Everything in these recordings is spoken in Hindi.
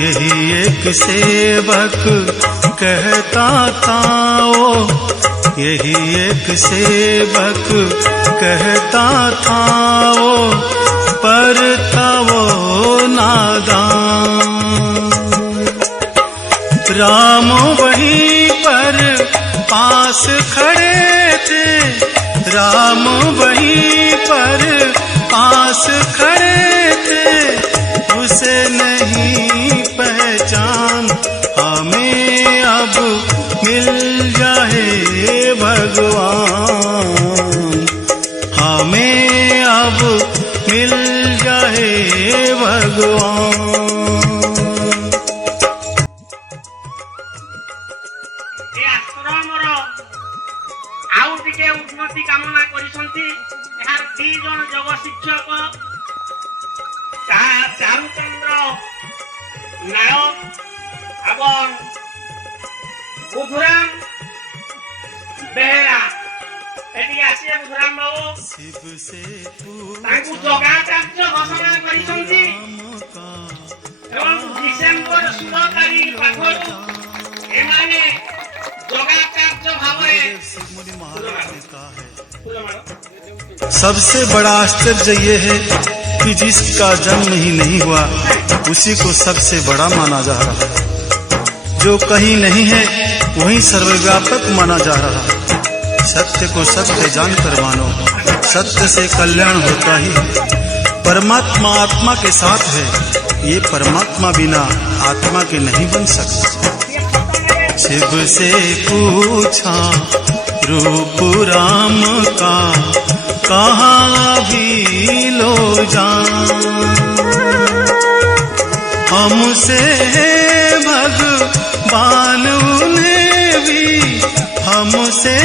यही एक सेवक कहता था वो, यही एक सेवक कहता था वो, पर था वो नादान। राम वहीं पर पास खड़े थे, राम वहीं पर पास खड़े थे, उसे नहीं पहचान। हमें अब मिल जाए भगवान, हमें अब मिल जाए भगवान। आउ टिके उन्नति कामना करिसंती यार दी जन जग शिक्षक चारुचंद्र नायक एवं बुधुराम बेहेरा एटी आसी बुधुराम बाबू तांकु जगाचार्य घोषणा करिसंती एवं डिसेंबर 16 तारिख पाखरु एमाने जगाचार्य भावे सबसे बड़ा आश्चर्य ये है कि जिसका जन्म ही नहीं हुआ उसी को सबसे बड़ा माना जा रहा है। जो कहीं नहीं है वहीं सर्वव्यापक माना जा रहा है। सत्य को सत्य जानकर मानो, सत्य से कल्याण होता ही। परमात्मा आत्मा के साथ है, ये परमात्मा बिना आत्मा के नहीं बन सकता। शिव से पूछा रूप राम का, कहाँ भी लो जान। हमसे भगवान उन्हें भी, हमसे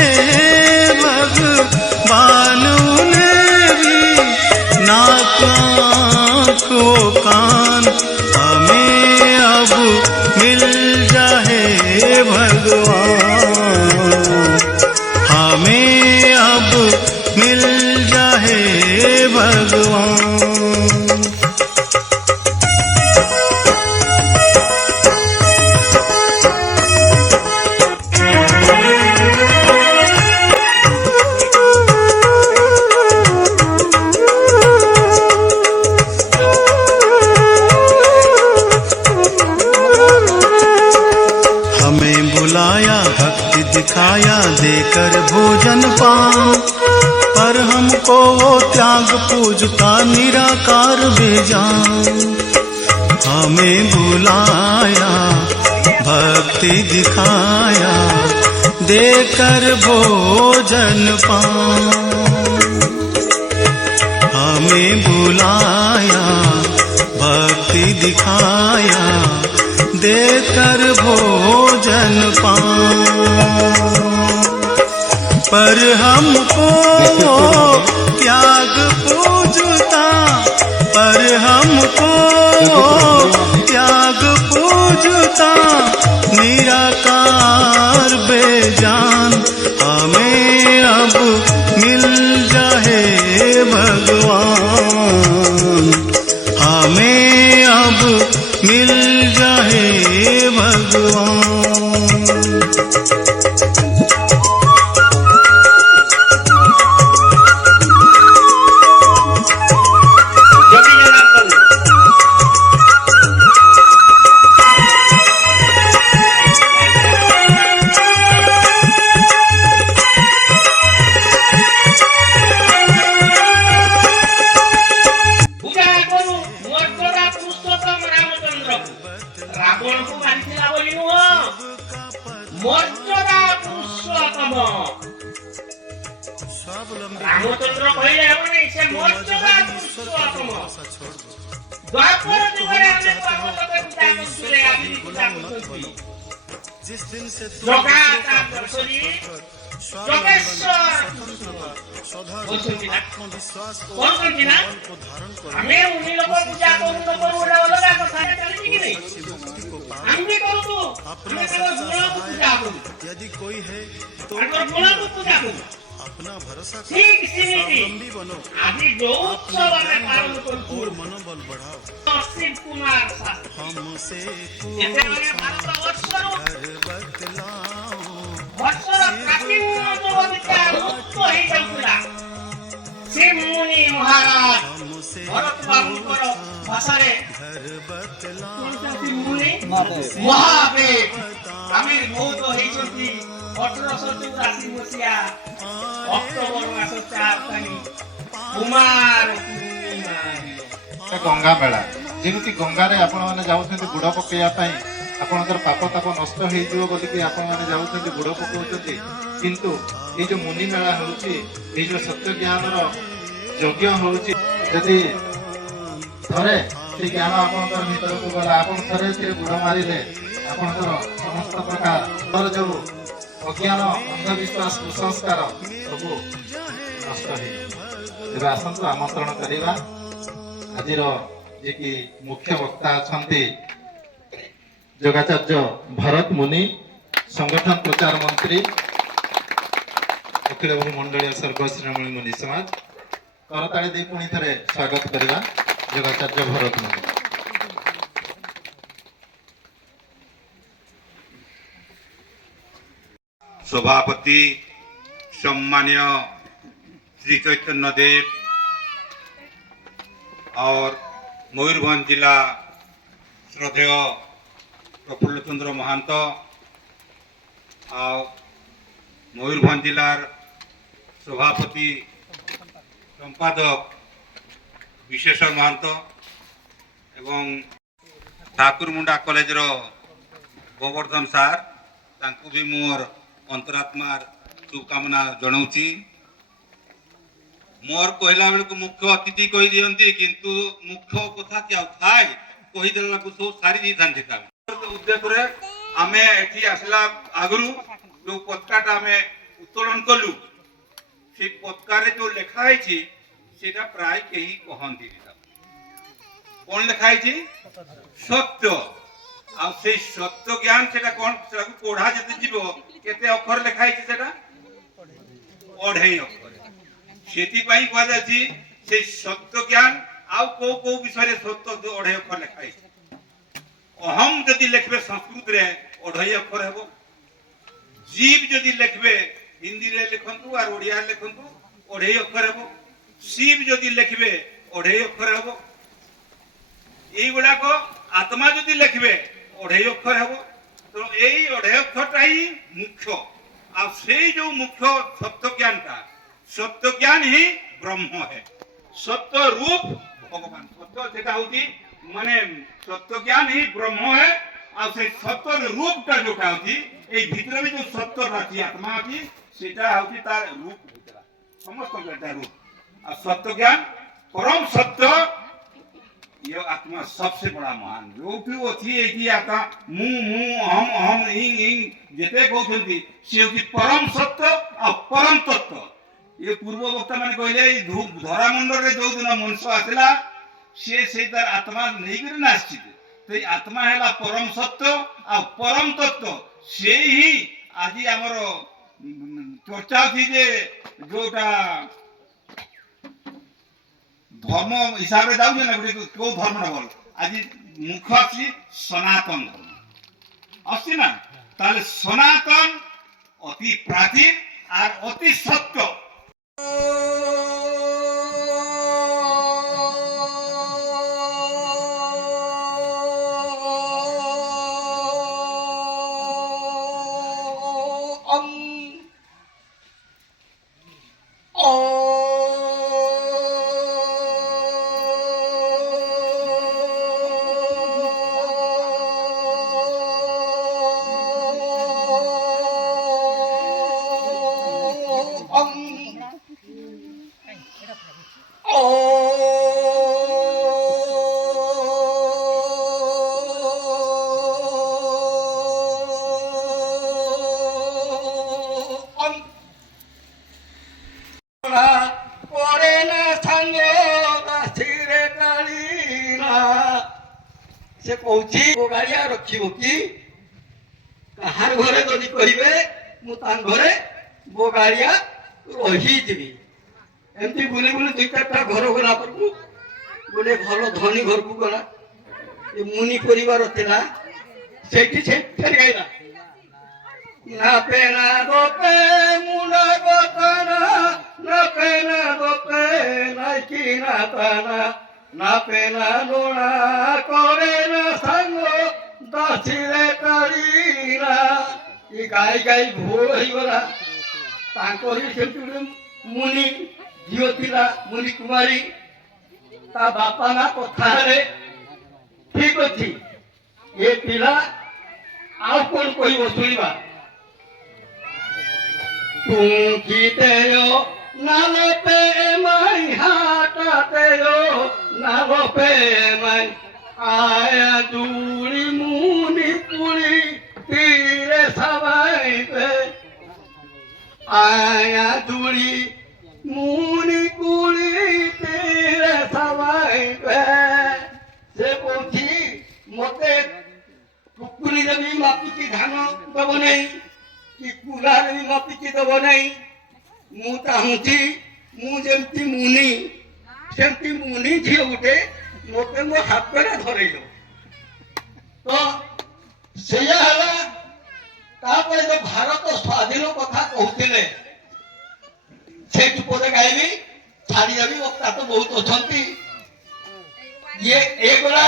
भगवान उन्हें भी नाक आँखों कान। हमें अब मिल जाए भगवान, हमें अब मिल जाए भगवान। हमें बुलाया भक्ति दिखाया देकर भोजन पान, पर हमको वो त्याग पूजता निराकार बेजान। हमें बुलाया भक्ति दिखाया देकर भोजन पान, हमें बुलाया भक्ति दिखाया देकर भोजन पान। पर हमको त्याग पूजता, पर हमको त्याग पूजता निराकार बेजान। हमें अब मिल जाए भगवान, हमें अब मिल जाए भगवान। रामचंद्र कहले हमने से मर्यादा पुरुषोत्तम द्वापर जुगरे हमने पार्वती के पूजा करते आदि पूजा करते। जिस दिन से जगन्नाथ दर्शनी जोगेश्वर आत्मविश्वास को धारण करो। हमें उन्हीं लोगों को पूजा करूं अलग कथा चलेगी कि नहीं? हम भी करो तो अपने पूजा करो। यदि कोई है तो पूजा करो। अपना भरोसा करो, ठीक सेमिति स्वावलंबी बनो, আজি ଯୋଉ ଉତ୍ସବ ଆମେ ପାଳନ କରୁଛୁ और मनोबल बढ़ाओ। ଅସୀମ କୁମାର ଶାସ୍ତ୍ରୀ हमसे ଯେତେବେଳେ ଭାରତ ବର୍ଷରୁ घर बतलाओ, ବର୍ଷର ପ୍ରାଚୀନ ଯୋଗ ବିଦ୍ୟା ଲୁପ୍ତ ହେଇଯାଉଥିଲା ସେ ମୁନି ମହାରାଜ हमसे ଭରତ ବାବୁଙ୍କର ଭାଷାରେ घर बतलाओ। କହୁଛନ୍ତି ମୁନି ମହାବେଦ ଆବିର୍ଭୂତ ହେଇଛନ୍ତି 1884 ମସିହା ଅକ୍ଟୋବର ମାସ 4 ତାରିଖ କୁମାର ପୂର୍ଣ୍ଣିମା ଗଙ୍ଗା ମେଳା ଯେମିତି ଗଙ୍ଗାରେ ଆପଣମାନେ ଯାଉଛନ୍ତି ବୁଡ଼ ପକେଇବା ପାଇଁ ଆପଣଙ୍କର ପାପ ତାପ ନଷ୍ଟ ହେଇଯିବ ବୋଲିକି ଆପଣମାନେ ଯାଉଛନ୍ତି ବୁଡ଼ ପକାଉଛନ୍ତି, କିନ୍ତୁ ଏଇ ଯୋଉ ମୁନି ମେଳା ହେଉଛି, ଏଇ ଯୋଉ ସତ୍ୟ ଜ୍ଞାନର ଯଜ୍ଞ ହେଉଛି, ଯଦି ଥରେ ସେ ଜ୍ଞାନ ଆପଣଙ୍କର ଭିତରକୁ ଗଲା, ଆପଣ ଥରେ ଏଥିରେ ବୁଡ଼ ମାରିଲେ ଆପଣଙ୍କର ସମସ୍ତ ପ୍ରକାର ଯୋଉ ଅଜ୍ଞାନ ଅନ୍ଧବିଶ୍ୱାସ କୁସଂସ୍କାର ସବୁ ନଷ୍ଟ ହେଇଯିବ। ତେବେ ଆସନ୍ତୁ ଆମନ୍ତ୍ରଣ କରିବା ଆଜିର ଯିଏକି ମୁଖ୍ୟ ବକ୍ତା ଅଛନ୍ତି ଯୋଗାଚାର୍ଯ୍ୟ ଭରତ ମୁନି, ସଂଗଠନ ପ୍ରଚାର ମନ୍ତ୍ରୀ, ଅଖିଳ ବହୁ ମଣ୍ଡଳୀୟ ସର୍ବଶ୍ରୀମଣୀ ମୁନି ସମାଜ। କରତାଳି ଦେଇ ପୁଣି ଥରେ ସ୍ୱାଗତ କରିବା ଯୋଗାଚାର୍ଯ୍ୟ ଭରତ ମୁନି। सभापति सम्मान्य श्री चैतन्य देव और मयूरभंज जिला श्रद्धेय प्रफुल्ल चंद्र महांत और मयूरभंज जिलार सभापति संपादक विशेषर महांत एवं ठाकुरमुंडा कॉलेज रो गोवर्धन सार तांकु भी मोर अंतरात्मार शुभकामना जनाऊँगी। मोर कहला बेलू मुख्य अतिथि कही दियंती किंतु मुख्य कथा क्या थाए कहीदेला सब सारी था उद्देश्य आमे एठी आसला आगरू जो पताकाटा आमे उत्तोलन कलु से पताकारे जो लेखाई सेटा प्राय कहीं कहती कौन लेखाई सत्य आ से सत्य ज्ञान सेटा कौन पढ़ा जते जीव केते अक्षर लेखाई सेटा अढ़ाई अक्षर सेति पई कह जाछि से सत्य ज्ञान आउ को विषय रे सत्य अढ़ाई अक्षर लेखाई अहम जदि लिखबे संस्कृत रे अढ़ाई अक्षर हेबो जीव जदि लिखबे हिंदी रे लिखंतु और ओडिया रे लिखंतु अढ़ाई अक्षर हेबो शिव जदि लिखबे अढ़ाई अक्षर हेबो एई गुडा को आत्मा जदि लिखबे अढ़ाई अक्षर हेबो तो एई अढ़ाई अक्षरटा ही मुख्य आ से जो मुख्य सत्य ज्ञान ही ब्रह्म है सत्य रूप भगवान सत्य सेटा होती माने सत्य ज्ञान ही ब्रह्म है आ से सत्य रूपटा जोटा होती ए भीतर में जो सत्य राची आत्मा होती सेटा होती तार रूप भीतर समस्त बेटा रूप आ सत्य ज्ञान परम सत्य ये आत्मा सबसे बड़ा महान जो भी अच्छी एकी आता मु अहम अहम इंग इंग जेते कहउछंती से होती परम सत्य आ परम तत्व ये पूर्व वक्ता माने कहले धरा मंडल रे जो दिन मनुष्य आसला से तार आत्मा नहीं कर नास्ति तो आत्मा हैला परम सत्य आ परम तत्व से ही आज हमर चर्चा थी जे जोटा धर्म हिसाब से जाऊँ ना क्यों धर्म ना बोल आज मुख्य अच्छी सनातन धर्म अच्छी ना ताले सनातन अति प्राचीन और अति सत्य से कौची गाड़िया रखिबो कि कहार घरे जदि कहिबे मु तान घरे बो गाड़िया ରହିଯିବି। ଏମିତି ବୁଲି ବୁଲି 2-4ଟା ଘର ଗଲା ପରକୁ ଗୋଟେ ଭଲ ଧନୀ ଘରକୁ ଗଲା। ଏ ମୁନି ପରିବାର ଥିଲା, ସେଇଠି ସେ ଫେରି ଆଇଲା। ନା ପେନା ଗୋପେ ମୁଣ୍ଡା ଗୋତାନା, ନା ପେନା ଗୋପେ ନାଇକି ନା ତାନା, ନା ପେନା ଲୋଣା করে না সাঙ্গ দাসিরে কারিনা। ଏ ଗାଈ ଗାଈ ଭୋର ହେଇଗଲା। ତାଙ୍କର ବି ସେମିତି ଗୋଟେ ମୁନି ଝିଅ ଥିଲା, ମୁନି କୁମାରୀ। ତା ବାପା ମା କଥା ହେଲେ, ଠିକ ଅଛି ଏ ପିଲା ଆଉ କଣ କହିବ ଶୁଣିବା। Tungkiteo nalope mai hatateo nalope mai aya duri muni puri tire sabai pe aya duri muni puri tire sabai pe se kouchi mote kuku리 debi mapiki dhano debo nei कि कुलार भी मापिकी दब नहीं। मु चाहूँगी मु जमती मुनि सेमती मुनि झील गोटे मत मो हाथ में धरल तो से भारत स्वाधीन कथा कहते से पदे गायबी छाड़ी देवी वक्ता तो बहुत अच्छा ये गला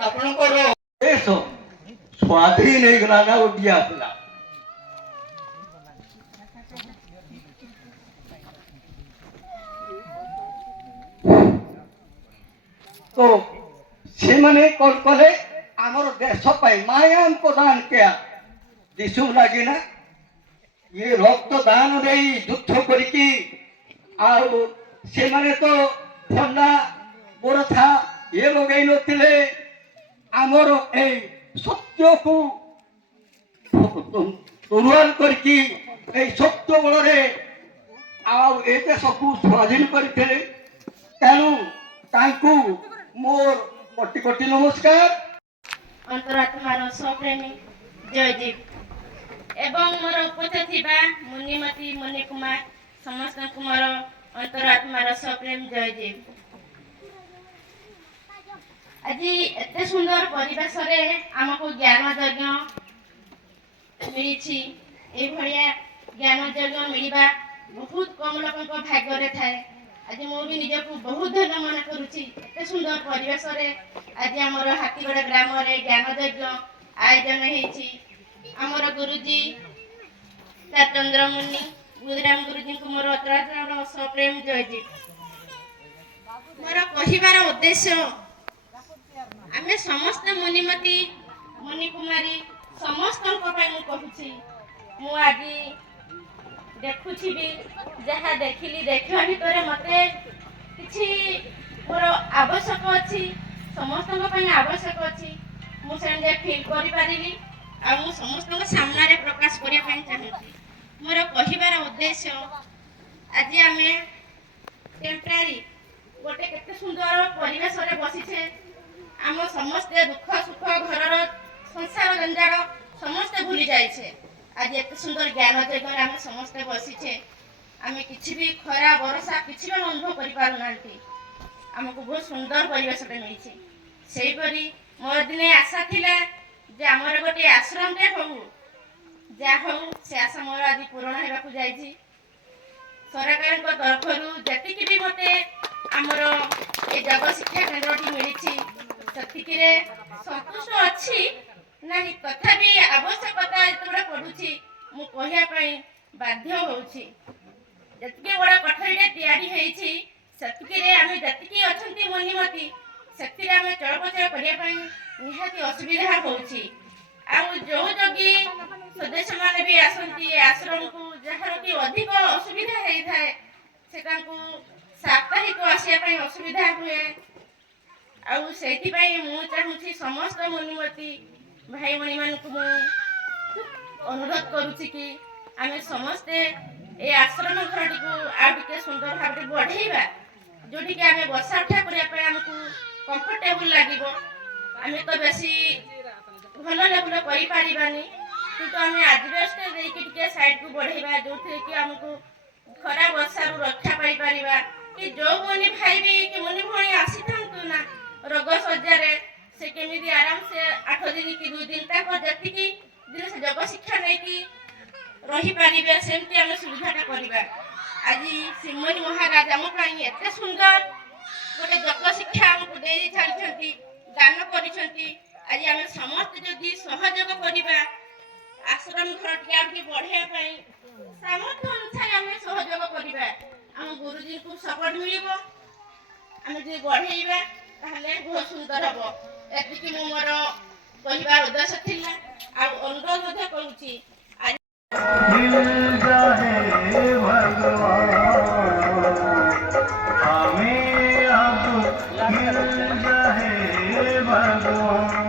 आपणकर देश स्वाधीन हो गला ना ओडिया पिला तो से माने कौन कले आमर देश मायान प्रदान किया दिशु लगी ना ये रक्त दान दे युद्ध करके से माने तो ठंडा बरथा ये लगे नथिले आमर ए सत्य को तरुआल करके ए सत्य बलरे ए देश को स्वाधीन करते तेणु तांकु मोर कोटि कोटि नमस्कार। अंतरात्मार स्वप्रेमी जयदीप एवं मोर उपस्थित थिबा मुनिमती मुनि कुमार समस्त कुमार अंतरात्मार स्वप्रेम जयदीप। आज एते सुंदर परिवेश रे हमको ज्ञान यज्ञ मिली ए भलिया ज्ञान यज्ञ मिलवा बहुत कम लोक भाग्य रे थाए। आज मु भी निजको बहुत धन्य मन करुची एते सुंदर परिवेश रे आज हमर हाथीगड़ा ग्राम रे ज्ञान यज्ञ आयोजन हेछि। हमर गुरुजी चंद्र मुनि गुरुराम गुरुजी को मोर अतरात्मार स्वप्रेम जयदीप। मोर कहिबार उद्देश्य आमे समस्त मुनिमती मुनि कुमारी समस्त मु कहूछि मु आज देखुछि भी जहाँ देखिली देखा भितर मते किछि मोर आवश्यक अछि समस्त आवश्यक अछि मु सेंजे फील करि पारिली आ मु समस्त सामने रे प्रकाश करिया पई चाहूछि। मोर कहिबार उद्देश्य आज आमे टेम्परारी गोटे केते सुंदर परिवेश रे बसिछे आम समस्त दुख सुख घरर संसार जंजाल समस्त भूली जाइछे। आज एत सुंदर ज्ञान जगह आम समस्त बसीचे आम कि भी खरा बरसा कि अनुभव कर आमको बहुत सुंदर परिवेश मिली से मोर दिने आशा थिला जे आमर गोटे आश्रम टे हो जा हो से आशा मोर आज पूरण होगा जाइए। सरकार तरफ जी भी मत आमर ये जग शिक्षा केन्द्र मिली से संतुष्ट अच्छी ना तथापि आवश्यकता जो पड़ुची मु कहवाई बाध्य होउछि। जतिके बड़ा कठोरी तैयारी होइछि सेतिके आम जतिके अछंती मुनिमती सेतिरे आम चलप्रचल करिया पई निहाती असुविधा होउछि। आ जो जगी सदस्य माने भी आसंती आश्रम को जहार कि अधिक असुविधा हेइ थाए सेटांकु साप्ताहिक आसिया पई असुविधा हुए। आ सेति पई मु चाहूछि समस्त मुनिमती भाई भणी मान को अनुरोध करुछि कि आमे समस्ते ए आश्रम घर को आगे सुंदर भाव बढ़ेबा जोटी कि आमे बसा उठा करिया पे हमको कंफर्टेबल लागिबो। आमे तो बेसी भल लेवल करि पारिबानी किंतु आमे आजबेस्ट देकी टिके साइड को बढ़ेबा जोथि कि हमको ଖରା ବର୍ଷାରୁ ରକ୍ଷା ପାଇପାରିବା କି ଯୋଉ ମୁନି ଭାଇ ବି କି ମୁନି ଭଉଣୀ ଆସିଥାନ୍ତୁ ନା ରୋଗ ସଜ୍ଜାରେ ସେ କେମିତି ଆରାମସେ 8 ଦିନ କି 2 ଦିନ ତାଙ୍କ ଯେତିକି ଦିନ ସେ ଯୋଗ ଶିକ୍ଷା ନେଇକି ରହିପାରିବେ ସେମିତି ଆମେ ସୁବିଧାଟା କରିବା। ଆଜି ଶ୍ରୀମଣି ମହାରାଜ ଆମ ପାଇଁ ଏତେ ସୁନ୍ଦର ଗୋଟେ ଯୋଗ ଶିକ୍ଷା ଆମକୁ ଦେଇ ଚାଲିଛନ୍ତି, ଦାନ କରିଛନ୍ତି। ଆଜି ଆମେ ସମସ୍ତେ ଯଦି ସହଯୋଗ କରିବା ଆଶ୍ରମ ଘରଟି ଆଉ ଟିକେ ବଢ଼େଇବା ପାଇଁ ସାମର୍ଥ୍ୟ ଅନୁସାରେ ଆମେ ସହଯୋଗ କରିବା, ଆମ ଗୁରୁଜୀଙ୍କୁ ସପୋର୍ଟ ମିଳିବ। ଆମେ ଯଦି ବଢ଼େଇବା ତାହେଲେ ବହୁତ ସୁନ୍ଦର ହବ। ଏତିକି ମୁଁ ମୋର କହିବାର ଉଦ୍ଦେଶ୍ୟ ଥିଲା। ଆଉ ଅନୁରୋଧ ମଧ୍ୟ କରୁଛି मिल जाए भगवान हमें अब मिल जाए भगवान।